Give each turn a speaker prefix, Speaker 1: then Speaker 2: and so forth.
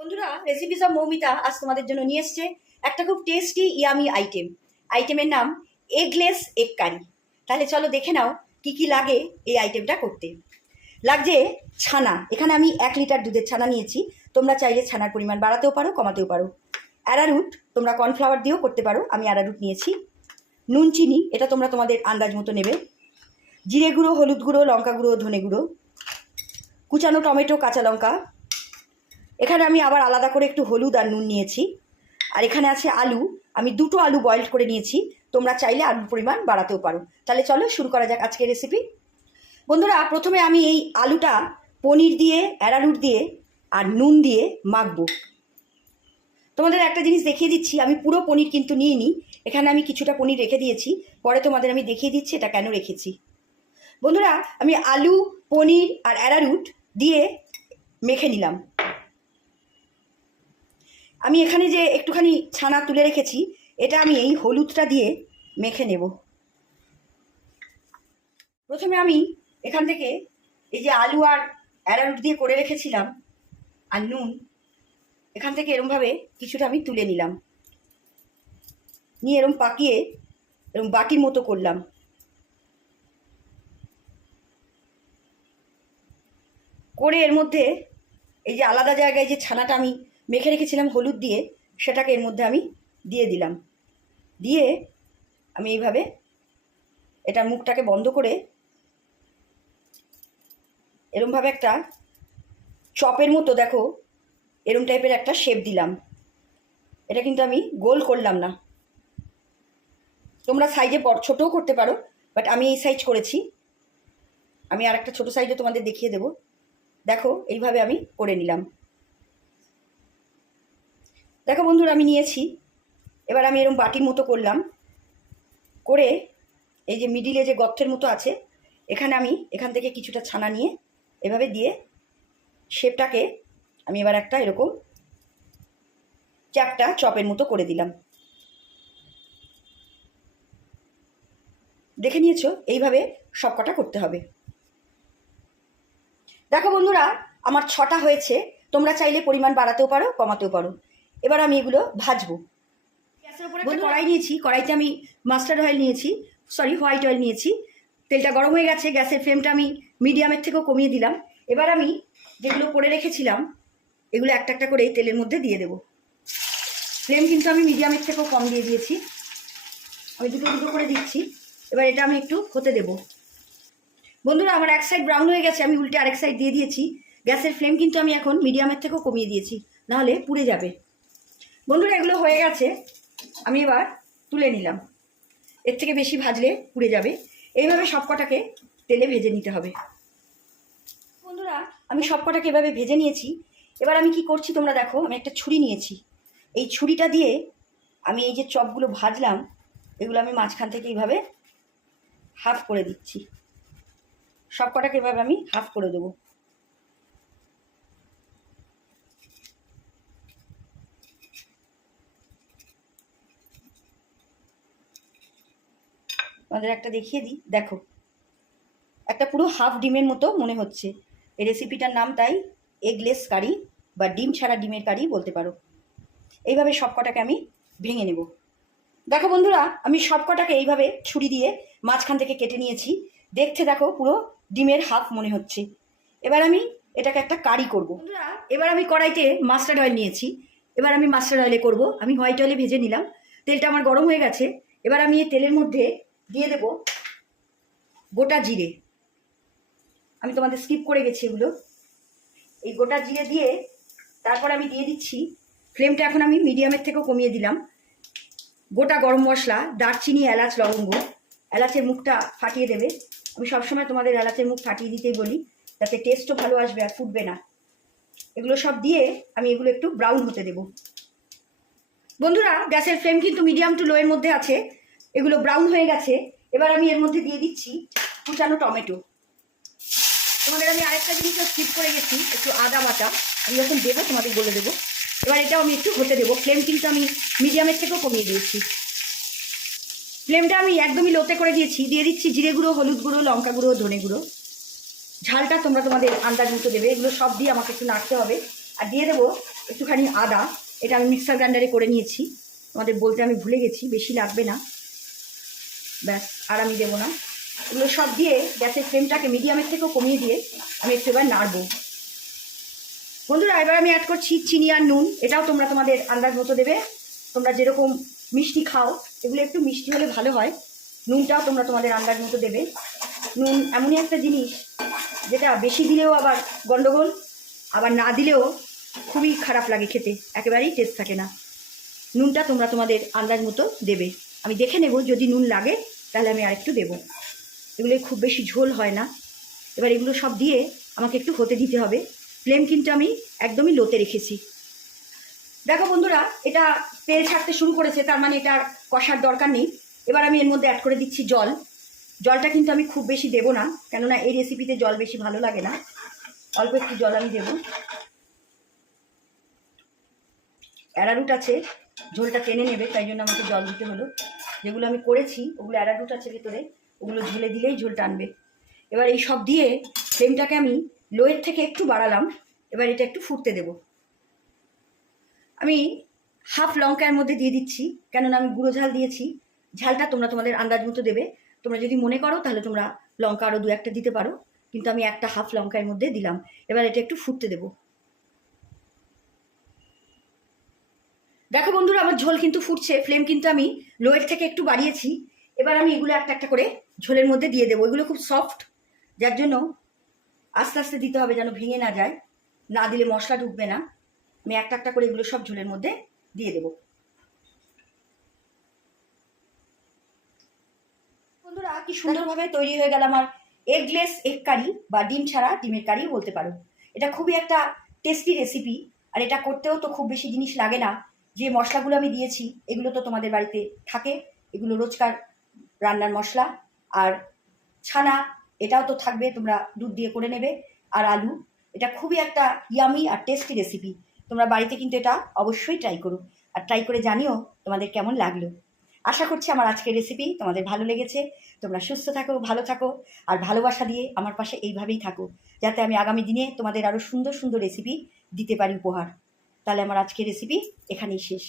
Speaker 1: বন্ধুরা recipes of Moumita আজ তোমাদের জন্য নিয়ে এসছে একটা খুব টেস্টি ইয়ামি আইটেম আইটেমের নাম এগলেস এগ কারি তাহলে চলো দেখে নাও কি কি লাগে এই আইটেমটা করতে। লাগছে ছানা। এখানে আমি এক লিটার দুধের ছানা নিয়েছি। তোমরা চাইলে ছানার পরিমাণ বাড়াতেও পারো, কমাতেও পারো। অ্যারারুট তোমরা কর্নফ্লাওয়ার দিয়েও করতে পারো, আমি অ্যারারুট নিয়েছি। নুন, চিনি, এটা তোমরা তোমাদের আন্দাজ মতো নেবে। জিরে গুঁড়ো, হলুদ গুঁড়ো, লঙ্কা গুঁড়ো, ধনে গুঁড়ো। কুচানো টমেটো, কাঁচা লঙ্কা। এখানে আমি আবার আলাদা করে একটু হলুদ আর নুন নিয়েছি। আর এখানে আছে আলু। আমি দুটো আলু বয়েলড করে নিয়েছি। তোমরা চাইলে আলুর পরিমাণ বাড়াতেও পারো। তাহলে চলো শুরু করা যাক আজকের রেসিপি বন্ধুরা, প্রথমে আমি এই আলুটা পনির দিয়ে অ্যারারুট দিয়ে আর নুন দিয়ে মাখবো। তোমাদের একটা জিনিস দেখিয়ে দিচ্ছি। আমি পুরো পনির কিন্তু নিয়ে নিই এখানে আমি কিছুটা পনির রেখে দিয়েছি। পরে তোমাদের আমি দেখিয়ে দিচ্ছি এটা কেন রেখেছি। বন্ধুরা, আমি আলু, পনির আর অ্যারারুট দিয়ে মেখে নিলাম। আমি এখানে যে একটুখানি ছানা তুলে রেখেছি, এটা আমি এই হলুদটা দিয়ে মেখে নেব। প্রথমে আমি এখান থেকে এই যে আলু আর অ্যারারুট দিয়ে করে রেখেছিলাম আর নুন, এখান থেকে এরমভাবে কিছুটা আমি তুলে নিলাম। নিয়ে এরম পাকিয়ে এরম বাটির মতো করলাম। করে এর মধ্যে এই যে আলাদা জায়গায় যে ছানাটা আমি মেখে রেখেছিলাম হলুদ দিয়ে, সেটাকে এর মধ্যে আমি দিয়ে দিলাম। দিয়ে আমি এইভাবে এটার মুখটাকে বন্ধ করে এরমভাবে একটা চপের মতো, দেখো, এরম টাইপের একটা শেপ দিলাম। এটা কিন্তু আমি গোল করলাম না। তোমরা সাইজে বড়, ছোটও করতে পারো বাট আমি এই সাইজ করেছি। আমি আর একটা ছোটো সাইজে তোমাদের দেখিয়ে দেবো। দেখো, এইভাবে আমি করে নিলাম। দেখো বন্ধুরা, আমি নিয়েছি। এবার আমি এরকম বাটির মতো করলাম। করে এই যে মিডিলে যে গর্তের মতো আছে, এখানে আমি এখান থেকে কিছুটা ছানা নিয়ে এভাবে দিয়ে শেপটাকে আমি এবার একটা এরকম চারটা চপের মতো করে দিলাম। দেখে নিয়েছো? এইভাবে সব কটা করতে হবে। দেখো বন্ধুরা, আমার ছটা হয়েছে। তোমরা চাইলে পরিমাণ বাড়াতেও পারো, কমাতেও পারো। এবার আমি এগুলো ভাজবো। গ্যাসের উপরে একটা কড়াই নিয়েছি কড়াইতে আমি মাস্টার্ড অয়েল নিয়েছি সরি হোয়াইট অয়েল নিয়েছি। তেলটা গরম হয়ে গেছে গ্যাসের ফ্লেমটা আমি মিডিয়ামের থেকেও কমিয়ে দিলাম। এবার আমি যেগুলো করে রেখেছিলাম এগুলো একটা একটা করে এই তেলের মধ্যে দিয়ে দেবো। ফ্লেম কিন্তু আমি মিডিয়ামের থেকেও কম দিয়ে দিয়েছি। আমি দুটো দুটো করে দিচ্ছি এবার এটা আমি একটু হতে দেবো। বন্ধুরা আমার এক সাইড ব্রাউন হয়ে গেছে আমি উল্টে আরেক সাইড দিয়ে দিয়েছি। গ্যাসের ফ্লেম কিন্তু আমি এখন মিডিয়ামের থেকেও কমিয়ে দিয়েছি নাহলে পুড়ে যাবে। বন্ধুরা, এগুলো হয়ে গেছে। আমি এবার তুলে নিলাম। এর থেকে বেশি ভাজলে পুড়ে যাবে। এইভাবে সব কটাকে তেলে ভেজে নিতে হবে। বন্ধুরা, আমি সব কটাকে এভাবে ভেজে নিয়েছি। এবার আমি কি করছি তোমরা দেখো, আমি একটা ছুরি নিয়েছি। এই ছুরিটা দিয়ে আমি এই যে চপগুলো ভাজলাম, এগুলো আমি মাঝখান থেকে এইভাবে হাফ করে দিচ্ছি। সব কটাকে এভাবে আমি হাফ করে দেবো। আমাদের একটা দেখিয়ে দিই। দেখো, একটা পুরো হাফ ডিমের মতো মনে হচ্ছে। এই রেসিপিটার নাম তাই এগলেস কারি বা ডিম ছাড়া ডিমের কারি বলতে পারো। এইভাবে সব কটাকে আমি ভেঙে নেব। দেখো বন্ধুরা, আমি সব কটাকে এইভাবে ছুরি দিয়ে মাঝখান থেকে কেটে নিয়েছি। দেখতে দেখো, পুরো ডিমের হাফ মনে হচ্ছে। এবার আমি এটাকে একটা কারি করব। বন্ধুরা, এবার আমি কড়াইতে মাস্টার্ড অয়েল নিয়েছি। এবার আমি মাস্টার্ড অয়েলে করব। আমি হোয়াইট অয়েলে ভেজে নিলাম। তেলটা আমার গরম হয়ে গেছে। এবার আমি এই তেলের মধ্যে দিয়ে দেব গোটা জিরে। আমি তোমাদের স্কিপ করে গেছি এগুলো। এই গোটা জিরে দিয়ে তারপর আমি দিয়ে দিচ্ছি ফ্লেমটা এখন আমি মিডিয়ামের থেকেও কমিয়ে দিলাম। গোটা গরম মশলা, দারচিনি, এলাচ, লবঙ্গ, এলাচের মুখটা ফাটিয়ে দেবে। আমি সবসময় তোমাদের এলাচের মুখ ফাটিয়ে দিতেই বলি, যাতে টেস্টও ভালো আসবে আর ফুটবে না। এগুলো সব দিয়ে আমি এগুলো একটু ব্রাউন হতে দেব। বন্ধুরা, গ্যাসের ফ্লেম কিন্তু মিডিয়াম টু লোয়ের মধ্যে আছে। এগুলো ব্রাউন হয়ে গেছে। এবার আমি এর মধ্যে দিয়ে দিচ্ছি কুচানো টমেটো। তোমাদের আমি আরেকটা জিনিসও স্কিপ করে গেছি, একটু আদা বাটা। আমি যখন দেবো, তোমাদের বলে দেবো। এবার এটাও আমি একটু হতে দেবো। ফ্লেম কিন্তু আমি মিডিয়ামের থেকেও কমিয়ে দিয়েছি। ফ্লেমটা আমি একদমই লোতে করে দিয়েছি। দিয়ে দিচ্ছি জিরে গুঁড়ো, হলুদ গুঁড়ো, লঙ্কা গুঁড়ো, ধনে গুঁড়ো। ঝালটা তোমরা তোমাদের আন্দাজ মতো দেবে। এগুলো সব দিয়ে আমাকে একটু নাড়তে হবে। আর দিয়ে দেবো একটুখানি আদা। এটা আমি মিক্সার গ্রাইন্ডারে করে নিয়েছি। তোমাদের বলতে আমি ভুলে গেছি, বেশি লাগবে না। ব্যাস, আর আমি দেবো না। এগুলো সব দিয়ে গ্যাসের ফ্লেমটাকে মিডিয়ামের থেকেও কমিয়ে দিয়ে আমি একটু এবার নাড়বো। বন্ধুরা, এবার আমি অ্যাড করছি চিনি আর নুন। এটাও তোমরা তোমাদের আন্দাজ মতো দেবে। তোমরা যেরকম মিষ্টি খাও, এগুলো একটু মিষ্টি হলে ভালো হয়। নুনটাও তোমরা তোমাদের আন্দাজ মতো দেবে। নুন এমনই একটা জিনিস যেটা বেশি দিলেও আবার গন্ডগোল, আবার না দিলেও খুবই খারাপ লাগে খেতে। একেবারেই টেস্ট থাকে না। নুনটা তোমরা তোমাদের আন্দাজ মতো দেবে। আমি দেখে নেব, যদি নুন লাগে, তাহলে আমি আরেকটু দেবো। এগুলো খুব বেশি ঝোল হয় না। এবার এগুলো সব দিয়ে আমাকে একটু হতে দিতে হবে। ফ্লেম কিন্তু আমি একদমই লোতে রেখেছি। দেখো বন্ধুরা, এটা তেল ছাড়তে শুরু করেছে, তার মানে এটা কষার দরকার নেই। এবার আমি এর মধ্যে অ্যাড করে দিচ্ছি জল। জলটা কিন্তু আমি খুব বেশি দেবো না, কেননা এই রেসিপিতে জল বেশি ভালো লাগে না। অল্প একটু জল আমি দেবো। অ্যারারুট আছে ঝোলটা টেনে নেবে, তাই জন্য আমাকে জল দিতে হলো। যেগুলো আমি করেছি, ওগুলো অ্যারারুট আছে ভেতরে, ওগুলো ঝোলে দিলেই ঝোল টানবে এবার এই সব দিয়ে ফ্লেমটাকে আমি লোয়ের থেকে একটু বাড়ালাম, এবার এটা একটু ফুটতে দেব। আমি হাফ লঙ্কার মধ্যে দিয়ে দিচ্ছি, কেননা আমি গুঁড়ো ঝাল দিয়েছি। ঝালটা তোমরা তোমাদের আন্দাজ মতো দেবে। তোমরা যদি মনে করো, তাহলে তোমরা লঙ্কা আরও দু একটা দিতে পারো। কিন্তু আমি একটা হাফ লঙ্কার মধ্যে দিলাম। এবার এটা একটু ফুটতে দেবো। দেখো বন্ধুরা, আমার ঝোল কিন্তু ফুটছে ফ্লেম কিন্তু আমি লোয়ের থেকে একটু বাড়িয়েছি। এবার আমি এগুলো একটা একটা করে ঝোলের মধ্যে দিয়ে দেবো। এগুলো খুব সফট যার জন্য আস্তে আস্তে দিতে হবে যেন ভেঙে না যায়। না দিলে মশলা ঢুকবে না। আমি একটা একটা করে এগুলো সব ঝোলের মধ্যে দিয়ে দেবো। বন্ধুরা, কি সুন্দরভাবে তৈরি হয়ে গেল আমার এগলেস এগ কারি বা ডিম ছাড়া ডিমের কারি বলতে পারো। এটা খুবই একটা টেস্টি রেসিপি আর এটা করতেও তো খুব বেশি জিনিস লাগে না। যে মশলাগুলো আমি দিয়েছি, এগুলো তো তোমাদের বাড়িতে থাকে। এগুলো রোজকার রান্নার মশলা। আর ছানা, এটাও তো থাকবে, তোমরা দুধ দিয়ে করে নেবে। আর আলু, এটা খুবই একটা ইয়ামি আর টেস্টি রেসিপি তোমরা বাড়িতে কিন্তু এটা অবশ্যই ট্রাই করো। আর ট্রাই করে জানিও তোমাদের কেমন লাগল। আশা করছি আমার আজকের রেসিপি তোমাদের ভালো লেগেছে। তোমরা সুস্থ থাকো, ভালো থাকো, আর ভালোবাসা দিয়ে আমার পাশে এইভাবেই থাকো। যাতে আমি আগামী দিনে তোমাদের আরও সুন্দর সুন্দর রেসিপি দিতে পারি উপহার। তাহলে আমার আজকের রেসিপি এখানেই শেষ।